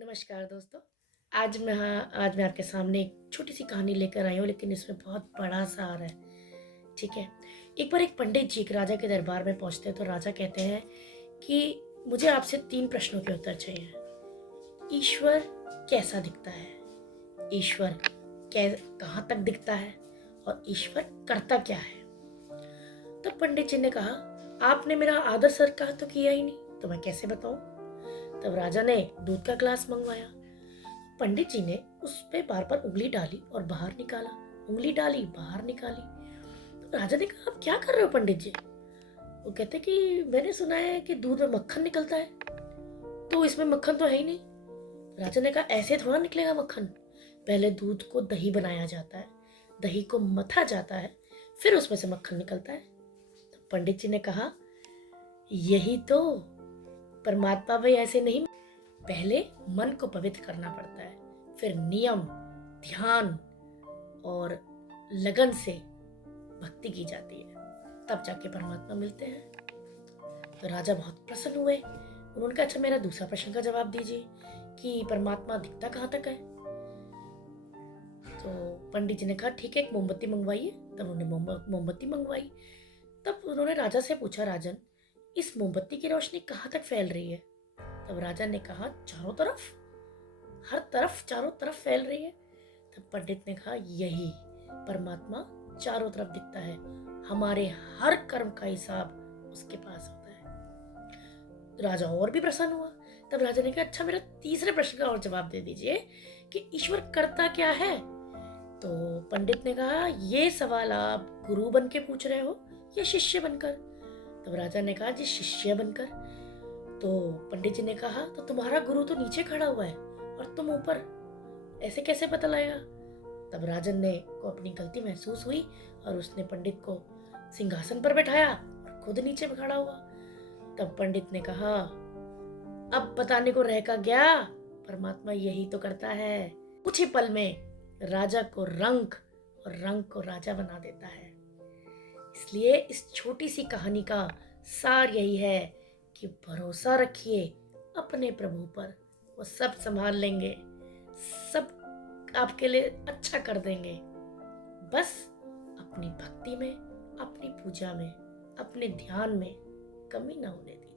नमस्कार दोस्तों। आज मैं आपके सामने एक छोटी सी कहानी लेकर आई हूँ, लेकिन इसमें बहुत बड़ा सार है। ठीक है। एक बार एक पंडित जी एक राजा के दरबार में पहुंचते हैं, तो राजा कहते हैं कि मुझे आपसे 3 प्रश्नों के उत्तर चाहिए। ईश्वर कैसा दिखता है? ईश्वर कहाँ तक दिखता है? और ईश्वर करता क्या है? तो पंडित जी ने कहा, आपने मेरा आदर सत्कार तो किया ही नहीं, तो मैं कैसे बताऊं? तब राजा ने दूध का ग्लास मंगवाया। पंडित जी ने उस पे बार बार उंगली डाली और बाहर निकाला, उंगली डाली बाहर निकाली। तो राजा ने कहा, आप क्या कर रहे हो पंडित जी? वो कहते कि मैंने सुना है कि दूध में मक्खन निकलता है, तो इसमें मक्खन तो है ही नहीं। राजा ने कहा, ऐसे थोड़ा निकलेगा मक्खन। पहले दूध को दही बनाया जाता है, दही को मथा जाता है, फिर उसमें से मक्खन निकलता है। तो पंडित जी ने कहा, यही तो, परमात्मा भी ऐसे नहीं। पहले मन को पवित्र करना पड़ता है, फिर नियम, ध्यान और लगन से भक्ति की जाती है, तब जाके परमात्मा मिलते हैं। तो राजा बहुत प्रसन्न हुए। उन्होंने कहा, अच्छा मेरा दूसरा प्रश्न का जवाब दीजिए कि परमात्मा दिखता कहाँ तक है? तो पंडित जी ने कहा, ठीक है, एक मोमबत्ती मंगवाइए। तब उन्होंने मोमबत्ती मंगवाई। तब उन्होंने राजा से पूछा, राजन, इस मोमबत्ती की रोशनी कहाँ तक फैल रही है? तब राजा ने कहा, चारों तरफ, हर तरफ, चारों तरफ फैल रही है। तब पंडित ने कहा, यही परमात्मा चारों तरफ दिखता है, हमारे हर कर्म का हिसाब उसके पास होता है। तो राजा और भी प्रसन्न हुआ। तब राजा ने कहा, अच्छा मेरा तीसरे प्रश्न का और जवाब दे दीजिए कि ईश्वर करता क्या है? तो पंडित ने कहा, ये सवाल आप गुरु बन के पूछ रहे हो या शिष्य बनकर? तब राजा ने कहा, जी शिष्य बनकर। तो पंडित जी ने कहा, तो तुम्हारा गुरु तो नीचे खड़ा हुआ है और तुम ऊपर, ऐसे कैसे पता लगेगा? तब राजन ने को अपनी गलती महसूस हुई और उसने पंडित को सिंहासन पर बैठाया और खुद नीचे में खड़ा हुआ। तब पंडित ने कहा, अब बताने को रह का गया, परमात्मा यही तो करता है। कुछ ही पल में राजा को रंक और रंग को राजा बना देता है। इसलिए इस छोटी सी कहानी का सार यही है कि भरोसा रखिए अपने प्रभु पर, वो सब संभाल लेंगे, सब आपके लिए अच्छा कर देंगे। बस अपनी भक्ति में, अपनी पूजा में, अपने ध्यान में कमी ना होने दीजिए।